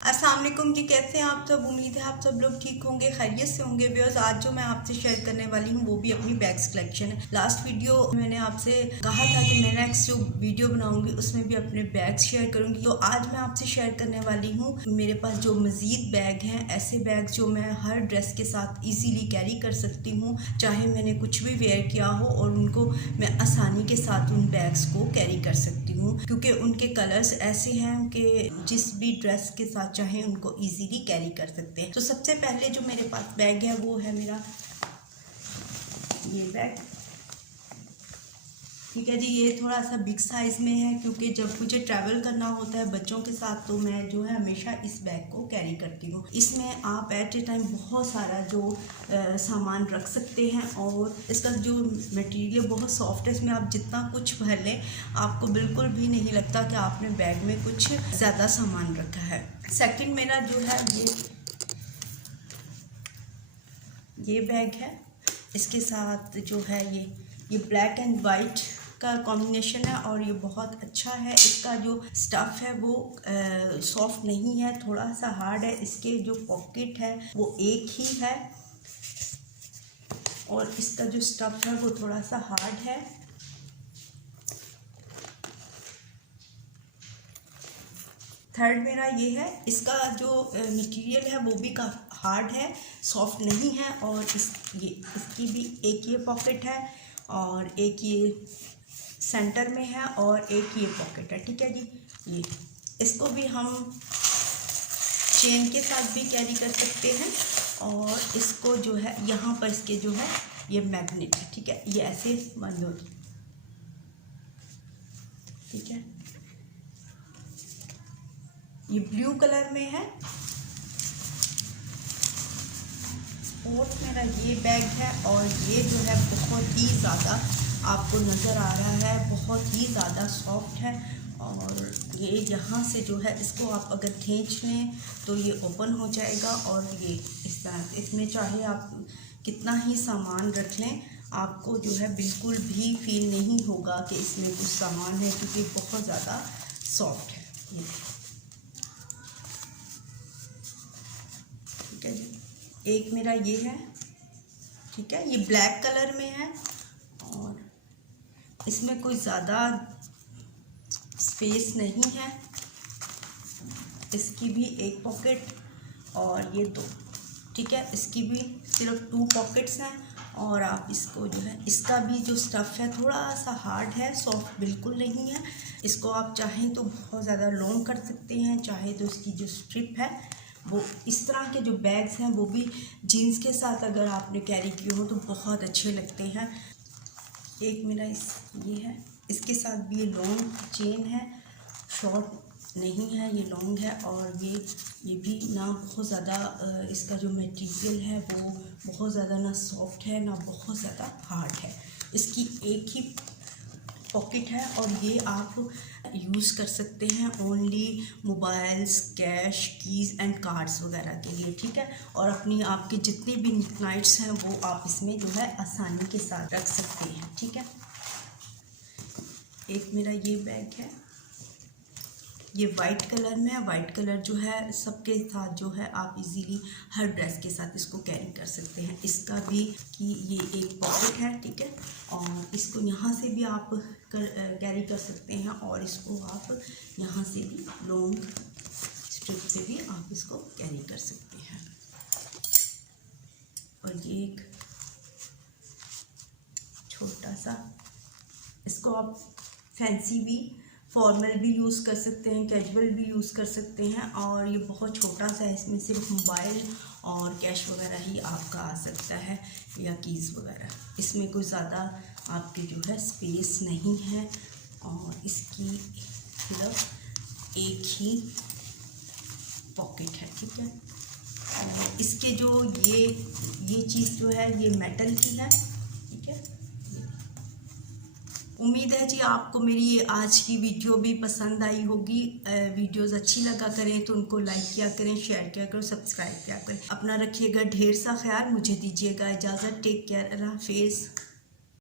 अस्सलाम वालेकुम जी, कैसे हैं आप सब। उम्मीद है आप सब लोग ठीक होंगे, खैरियत से होंगे। व्यूअर्स, आज जो मैं आपसे शेयर करने वाली हूँ वो भी अपनी बैग्स कलेक्शन है। लास्ट वीडियो मैंने आपसे कहा था कि मैं नेक्स्ट जो वीडियो बनाऊंगी उसमें भी अपने बैग्स शेयर करूंगी। तो आज मैं आपसे शेयर करने वाली हूँ मेरे पास जो मज़ीद बैग हैं, ऐसे बैग जो मैं हर ड्रेस के साथ ईजीली कैरी कर सकती हूँ, चाहे मैंने कुछ भी वेयर किया हो और उनको मैं आसानी के साथ उन बैग्स को कैरी कर सकती हूँ, क्योंकि उनके कलर्स ऐसे हैं कि जिस भी ड्रेस के साथ चाहे उनको इजीली कैरी कर सकते हैं। तो सबसे पहले जो मेरे पास बैग है वो है मेरा ये बैग। ठीक है जी, ये थोड़ा सा बिग साइज़ में है क्योंकि जब मुझे ट्रैवल करना होता है बच्चों के साथ तो मैं जो है हमेशा इस बैग को कैरी करती हूँ। इसमें आप एट ए टाइम बहुत सारा जो सामान रख सकते हैं और इसका जो मटेरियल बहुत सॉफ्ट है। इसमें आप जितना कुछ भर लें आपको बिल्कुल भी नहीं लगता कि आपने बैग में कुछ ज़्यादा सामान रखा है। सेकंड मेरा जो है ये बैग है। इसके साथ जो है ये ब्लैक एंड वाइट का कॉम्बिनेशन है और ये बहुत अच्छा है। इसका जो स्टफ़ है वो सॉफ्ट नहीं है, थोड़ा सा हार्ड है। इसके जो पॉकेट है वो एक ही है और इसका जो स्टफ़ है वो थोड़ा सा हार्ड है। थर्ड मेरा ये है, इसका जो मटेरियल है वो भी काफ़ी हार्ड है, सॉफ्ट नहीं है। और इसकी भी एक ये पॉकेट है और एक ये सेंटर में है और एक ये पॉकेट है। ठीक है जी, ये इसको भी हम चेन के साथ भी कैरी कर सकते हैं और इसको जो है यहाँ पर इसके जो है ये मैग्नेट है। ठीक है, ये ऐसे बंद हो। ठीक है, ये ब्लू कलर में है। फोर्थ मेरा ये बैग है और ये जो है बहुत ही ज़्यादा आपको नज़र आ रहा है, बहुत ही ज़्यादा सॉफ्ट है। और ये यहाँ से जो है इसको आप अगर खींच लें तो ये ओपन हो जाएगा और ये इस तरह इसमें चाहे आप कितना ही सामान रख लें आपको जो है बिल्कुल भी फील नहीं होगा कि इसमें कुछ सामान है, क्योंकि बहुत ज़्यादा सॉफ्ट है ये। ठीक है जी, एक मेरा ये है। ठीक है, ये ब्लैक कलर में है और इसमें कोई ज़्यादा स्पेस नहीं है। इसकी भी एक पॉकेट और ये दो। ठीक है, इसकी भी सिर्फ 2 पॉकेट्स हैं और आप इसको जो है इसका भी जो स्टफ़ है थोड़ा सा हार्ड है, सॉफ्ट बिल्कुल नहीं है। इसको आप चाहें तो बहुत ज़्यादा लॉन्ग कर सकते हैं, चाहे तो इसकी जो स्ट्रिप है वो इस तरह के जो बैग्स हैं वो भी जीन्स के साथ अगर आपने कैरी किए हो तो बहुत अच्छे लगते हैं। एक मेरा ये है, इसके साथ भी ये लॉन्ग चेन है, शॉर्ट नहीं है, ये लॉन्ग है। और ये भी ना बहुत ज़्यादा इसका जो मटेरियल है वो बहुत ज़्यादा ना सॉफ्ट है ना बहुत ज़्यादा हार्ड है। इसकी एक ही पॉकेट है और ये आप यूज़ कर सकते हैं only mobiles, cash, keys and cards वगैरह के लिए। ठीक है, और अपनी आपके जितने भी नाइट्स हैं वो आप इसमें जो है आसानी के साथ रख सकते हैं। ठीक है, एक मेरा ये बैग है, ये वाइट कलर में है। वाइट कलर जो है सबके साथ जो है आप इजीली हर ड्रेस के साथ इसको कैरी कर सकते हैं। इसका भी कि ये एक पॉकेट है। ठीक है, और इसको यहाँ से भी आप कैरी कर सकते हैं और इसको आप यहाँ से भी लॉन्ग स्ट्रिप से भी आप इसको कैरी कर सकते हैं। और ये एक छोटा सा, इसको आप फैंसी भी, फॉर्मल भी यूज़ कर सकते हैं, कैजुअल भी यूज़ कर सकते हैं। और ये बहुत छोटा सा है, इसमें सिर्फ मोबाइल और कैश वगैरह ही आपका आ सकता है या कीज़ वगैरह। इसमें कोई ज़्यादा आपकी जो है स्पेस नहीं है और इसकी सिर्फ एक ही पॉकेट है। ठीक है, और इसके जो ये चीज़ जो है ये मेटल की है। ठीक है, उम्मीद है जी आपको मेरी ये आज की वीडियो भी पसंद आई होगी। वीडियोस अच्छी लगा करें तो उनको लाइक किया करें, शेयर किया करें, सब्सक्राइब किया करें। अपना रखिएगा ढेर सा ख्याल, मुझे दीजिएगा इजाज़त। टेक केयर, अल्लाह हाफिज़।